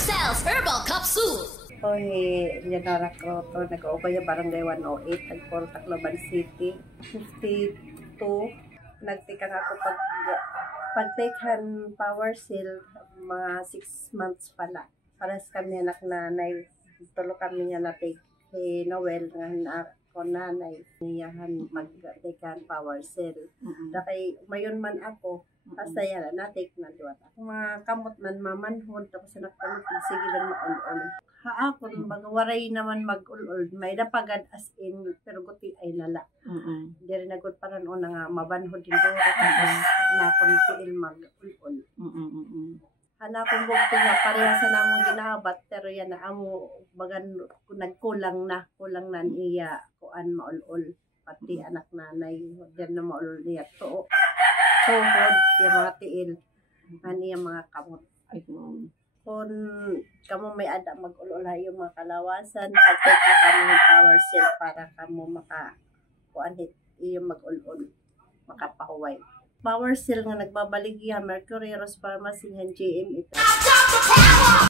Cells Herbal Capsule. Hoy, Leonora ko to nag-aubay yung barangay 108, Tagporo, Tacloban City. 52, nagtikang ako pagtakehan power seal, mga 6 months pala. Paras kami anak nanay, tulo kami nga na-take kay Noel nga ako nanay, niyahan mag-takehan power seal. Kay mayon man ako, basta yan, na-take na duwat. Mga kamot man mamanhod, tapos naktamot, sige lang maul-ul. Haakon, magawaray naman mag-ul-ul, may napagad as in, pero guti ay nala. Hindi rin nagod pa rin o nga mabanhod din doon, tapos napon tiil mag-ul-ul. Hanapon bukti nga, pareha sa namong ginahabat, pero yan na amo, bagan, nagkulang na niya, kuan maul-ul, pati anak nanay, diyan na maul-ul niya, tuhod, yung mga tiil, yung mga kamot. Kung kamo may ada mag-ulula yung mga kalawasan, pag-take na kamo ng power seal para kamo makakuanit yung mag-ulul, makapahuway. Power seal nga nagbabaligya, Mercury Rose Pharmacy, GM ito.